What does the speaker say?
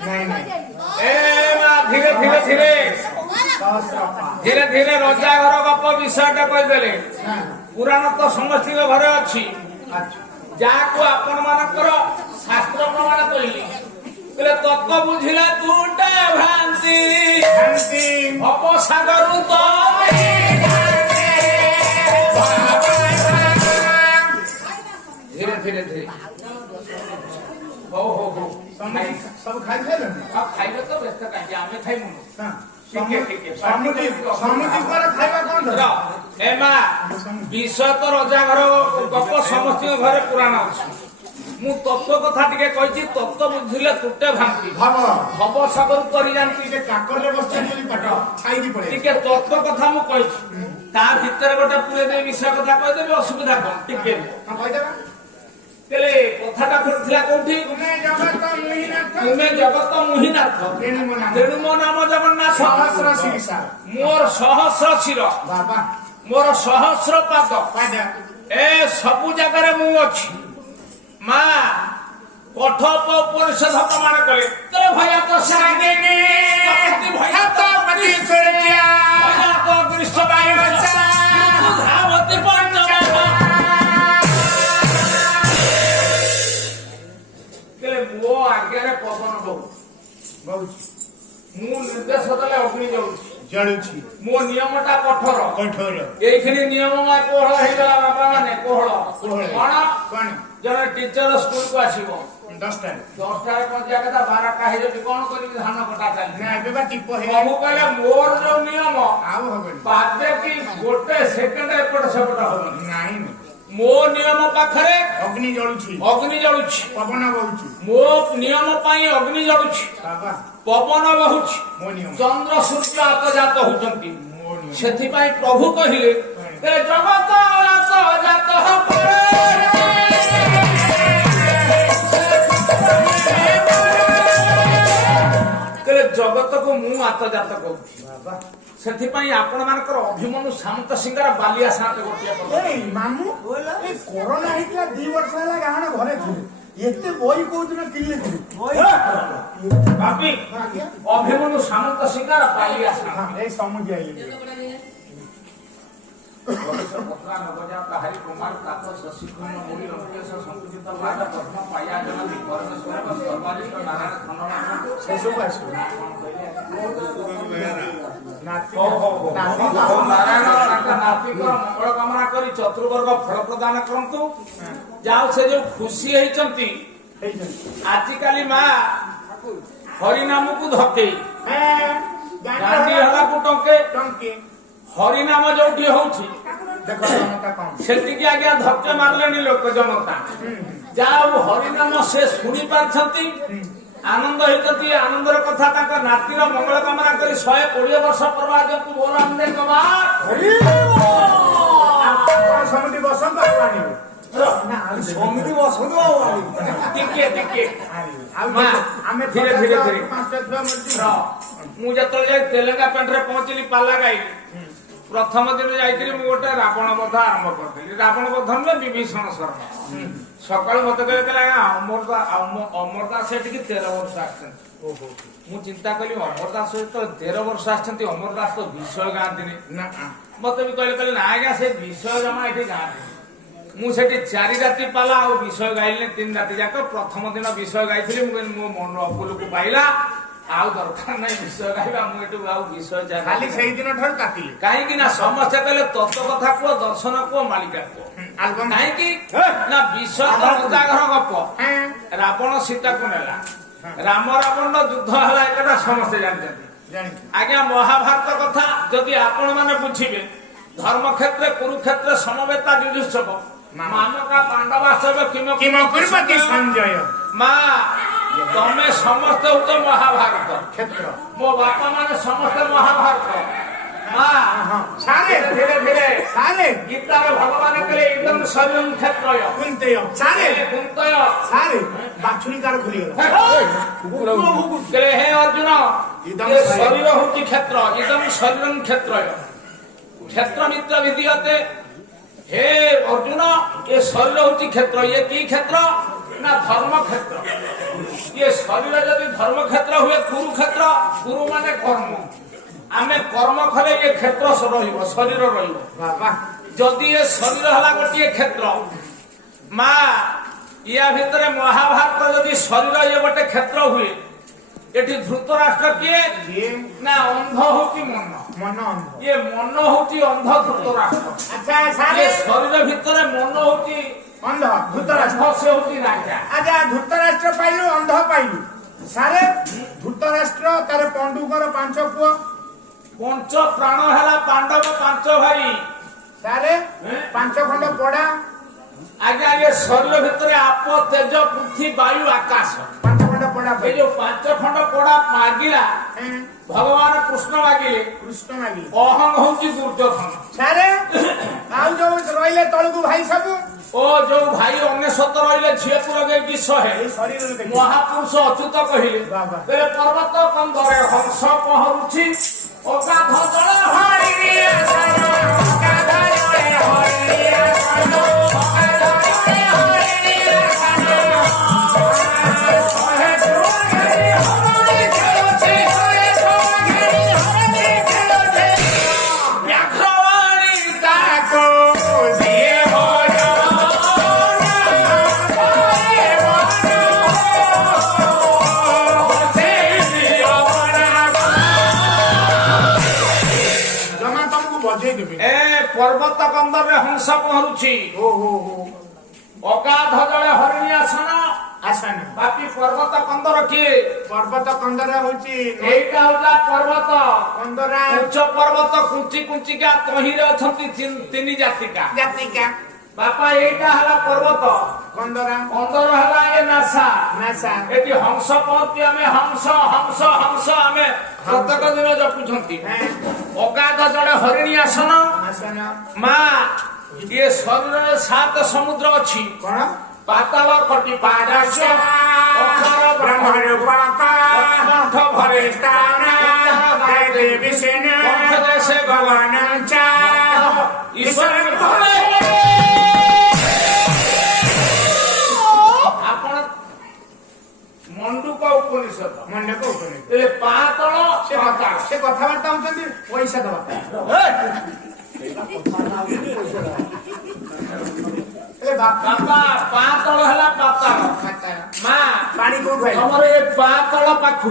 धीरे धीरे धीरे धीरे धीरे रजा घर गप विषयटा कहीदेले पुराण तो समस्त घरे अच्छी जहाँ आपण मानकर शास्त्र प्रमाण कहली तत्व बुझिला तुटे भ्रांति भव सागर तो धीरे धीरे धीरे हो सब खाइबे न खाइबे तो व्यस्त काहे आमे खाइमु ठीक है समुद्री पर खाइबा कोन धर ए मा विषय तो रजा घर गप समस्त घरे पुराण अछि मु तत्व कथा टिके कहिछि तत्व बुझिले तुटे भ्रांति भव सागर करि जानती जे काकर रे बसछि बोली पाट खाइबी पड़े टिके तत्व कथा मु कहिछि ता भीतर गोटे पुरे दे विषय कथा कहि देबे असुविधा कोन टिके कहि देबा केले कथाटा फुटथिला कोठी तुमे जगत मुहिनाथ तेणु मो नाम जगन्नाथ सहस्र शीर्षा मोर सहस्र शिर बाबा मोर सहस्र पाद ए सबु जगह मु अछि मा कठोप उपनिषद प्रमाण कले ते भया तो सागेने भया तो पति सूर्या भया तो कृष्ण बायु धावति पंचमा मो आगे पवन बहुत मु निर्देश देले अग्नि जळुछि मो नियमटा कठोर एखिनि नियम मा कोहळ हेला बाबा माने कोहळ कोन जने टीचर स्कूल को आसीबो 10 टा पहुंचा के 12 टा हे जे कोन करी धान कटा चाली ना एबे बा टिप हे मु कहले मोर जो नियम आउ होबे बादे की गोटे सेकंड एपट सेपट होबे नाही मो नियम पाखरे अग्नि जळुछि पवन बहुछि मो नियम पाई अग्नि जळुछि बाबा पवन बहुछि मो नियम चंद्र सूर्य आतजात होचंती सेथि पाई प्रभु कहिले ते जगत आतजात हो परे तेरे जगत को मु आतजात कहूछि बाबा सेथि पाई आपण मानकर अभिमन्यु शांत सिंगार बालिया साथ गोटिया ए मामू ए कोरोना हितला 2 वर्ष होला गाहना घरे थिले एते बोई कोदिन किल्ले थिले बापी अभिमन्यु शांत सिंगार बालिया साथ ए समुझी आइले हरि कुमार कात शशिकुमार मुनि लंकेश संकुचित वाद पद्म पाया जन विकर्ण स्वरूप सर्वाधिष्ट नारायण खंडन से सब आसो नारायण नाती मंगल कामना करी चतुर्वर्ग फल प्रदान करंतु जाओ से जो खुशी होइचंती आजिकाली माँ हरिनाम को धके गांधी हला को टंके हरिनाम जोठी होउछि देखो जनता कौन सेटिकी आज्ञा धक्के मारलेनी लोक जनता जाओ हरिनाम से सुनी पारछंती आनंद होइचंती आनंदर कथा ताका नातीर मंगल कामना करी 120 वर्ष परवाद को बोल हमने कबा हरि समिति बसंत आनी ना समिति बसंत आनी टिके आमे धीरे धीरे धीरे 5 छुआ मरती मु जतले तेलंगा पेंट रे पहुंचली पाला गाई प्रथम दिन जाइत्री मु गोटे रावण बध आरंभ करथिली रावण बध में विभीषण शर्मा सकाळ मते कहले अमरदास सेठी 13 वर्ष आछन ओहो मु चिंता कली अमरदास तो 13 वर्ष आछन अमरदास तो विषय गांधी ना मते भी कहले ना आज्ञा से विषय जमा एठी गांधी मु सेठी 4 राती पाला आ विषय गाइले 3 राती जाक प्रथम दिन विषय गाइथिली मो मन अपुल को पाइला आउ दरकार नहीं विषय गाइबा मु एटु आउ विषय जा खाली सेही दिन ठर काटिले काहे कि ना समस्या कहले तत्व कथा को दर्शन को मालिका को एल्बम काहे कि ना विषय रजा घर गप रावण सीता को नेला राम रावण युद्ध हला एकटा समस्त जानते आज्ञा महाभारत कथा जदि आपण माने बुझिबे धर्म क्षेत्र कुरुक्षेत्र समवेता युधिष्ठिर मानका पांडवा सब किम करबा कि संजय मां तमे समस्त होतो महाभारत क्षेत्र मो बापा माने समस्त महाभारत मां सारे धीरे धीरे सारे गीता रे भगवान कहले एकदम शरीरम क्षेत्रय कुंतय सारे सारे बाछुरी कार खुली गला कहले हे अर्जुन ये शरीर होती क्षेत्र एकदम शरीरम क्षेत्रय क्षेत्र मित्र विधियते हे अर्जुन ये शरीर होती क्षेत्र ये की क्षेत्र ना धर्म क्षेत्र ये शरीर जदि धर्म क्षेत्र हुए कुरुक्षेत्र गुरु माने कर्म आमे कर्म कले ये क्षेत्र शरीर बाबा जदि ये शरीर है गोटे क्षेत्र माँ या भितर महाभारत जदि शरीर ये गोटे क्षेत्र हुए एटी धृतराष्ट्र किए ना अंध होची मन मन ये मन होची अंध धृतराष्ट्र अच्छा ये सारे शरीर भितर मन होची अंध धृतराष्ट्र अंध से होची राजा अच्छा धृतराष्ट्र पाइलु अंध पाइलु सारे धृतराष्ट्र तार पंडुकर 5 पुଅ पंच प्राण है पांडव 5 भाई सारे 5 खंड पड़ा आज्ञा ये शरीर भितर आप तेज पृथ्वी वायु आकाश 5 खंड पड़ा ये जो 5 खंड पड़ा मागिला भगवान कृष्ण मागिले कृष्ण मागी अहं होची दुर्योधन सारे आउ जो रहिले तळगु भाई सब ओ जो भाई अनेशत रहिले झीपुर लगे विष है शरीर देखि महापुरुष अच्युत कहले बाबा। तेरे पर्वत कंदरे हंस पहरुछि अगाध जल हरिणी आसन अगाध जल हरिणी आसन अगाध जल हरिणी आसन सहे सुरगरी हरिणी खेलुछि सहे सुरगरी हरिणी खेलुछि व्याघ्रवाणी ताको दिए जमा तुमको बजे देबे ए पर्वत कंदरे हंस पहरुछि ओ हो अगाध जले हरिणी आसन आसन बाकी पर्वत कंदर किए पर्वत कंदर होची एइटा होला पर्वत कंदरा उच्च पर्वत कुंची कुंचिका तहिरे अछंती तीन जातिका जातिका बापा एइटा हला पर्वत कंदरा कंदर हला ए नासा नासा एटी हंस पहती हमें हंस हंस हंस हमें प्रत्येक दिन जपुछंती अगाध जले हरिणी आसन आसन माँ ये शरीर 7 समुद्र अच्छी कोन पाताल कटी पारस्य अक्षर ब्रह्म ब्रह्मरूपका कंठ भरे स्थाना दैवी विष्णु कंठ जैसे भगवान चा ईश्वर भरे आपण मंडूक उपनिषद मन्ने को उपने ए पातळ से कथावार्ता होचंदी पैसा दवा ए बापा बापा पातळ हला पाताळ खाता माँ पानी को उठाई हमर ए पातळ पाखु